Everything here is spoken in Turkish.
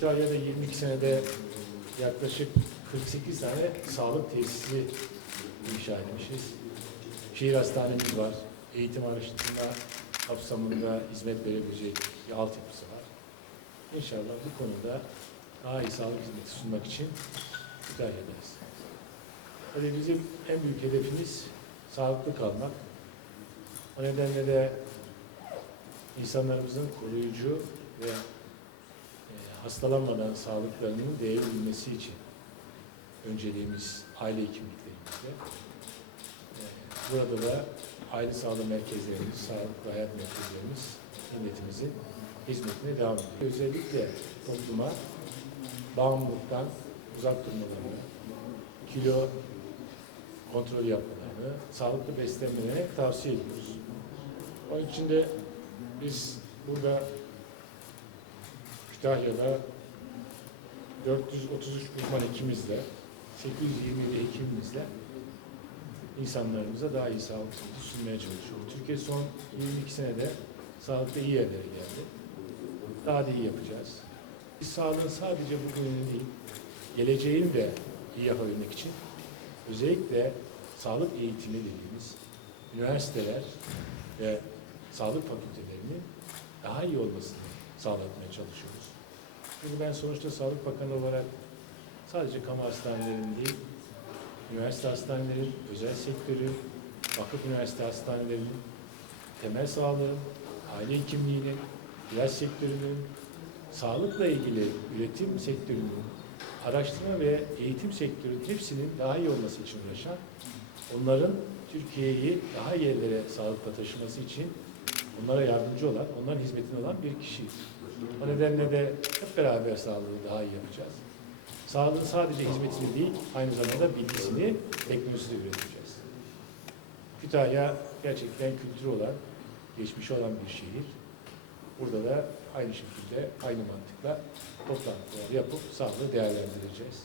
Kütahya'da 22 senede yaklaşık 48 tane sağlık tesisi inşa etmişiz. Şehir hastanemiz var. Eğitim araştırma kapsamında hizmet verebilecek bir altyapısı var. İnşallah bu konuda daha iyi sağlık hizmeti sunmak için Kütahya'dayız. Tabii bizim en büyük hedefimiz sağlıklı kalmak. O nedenle de insanlarımızın koruyucu ve hastalanmadan sağlıklarının değebilmesi için önceliğimiz aile hekimliklerimizde. E, Burada da aile sağlığı merkezlerimiz, sağlık ve hayat merkezlerimiz milletimizin hizmetine devam ediyor. Özellikle topluma bağımlılıktan uzak durmalarını, kilo kontrol yapmalarını, sağlıklı beslenmelerine tavsiye ediyoruz. Onun için de biz burada Kütahya'da 433 uzman hekimizle, 827 hekimimizle insanlarımıza daha iyi sağlık hizmeti sunmaya çalışıyoruz. Türkiye son 22 senede sağlıkta iyi yerlere geldi. Daha da iyi yapacağız. Biz sağlığın sadece bugünün değil, geleceğin de iyi yapabilmek için özellikle sağlık eğitimi dediğimiz üniversiteler ve sağlık fakültelerinin daha iyi olmasını sağlatmaya çalışıyoruz. Çünkü ben sonuçta Sağlık Bakanı olarak sadece kamu hastanelerinin değil, üniversite hastanelerin, özel sektörün, vakıf üniversite hastanelerinin, temel sağlığın, aile hekimliğinin, ilaç sektörünün, sağlıkla ilgili üretim sektörünün, araştırma ve eğitim sektörünün hepsinin daha iyi olması için uğraşan, onların Türkiye'yi daha yerlere sağlıkla taşıması için onlara yardımcı olan, onların hizmetine olan bir kişi. O nedenle de hep beraber sağlığı daha iyi yapacağız. Sağlığın sadece hizmetini değil, aynı zamanda bilgisini, teknolojisini üreteceğiz. Kütahya gerçekten kültürü olan, geçmişi olan bir şehir. Burada da aynı şekilde, aynı mantıkla toplantılar yapıp sağlığı değerlendireceğiz.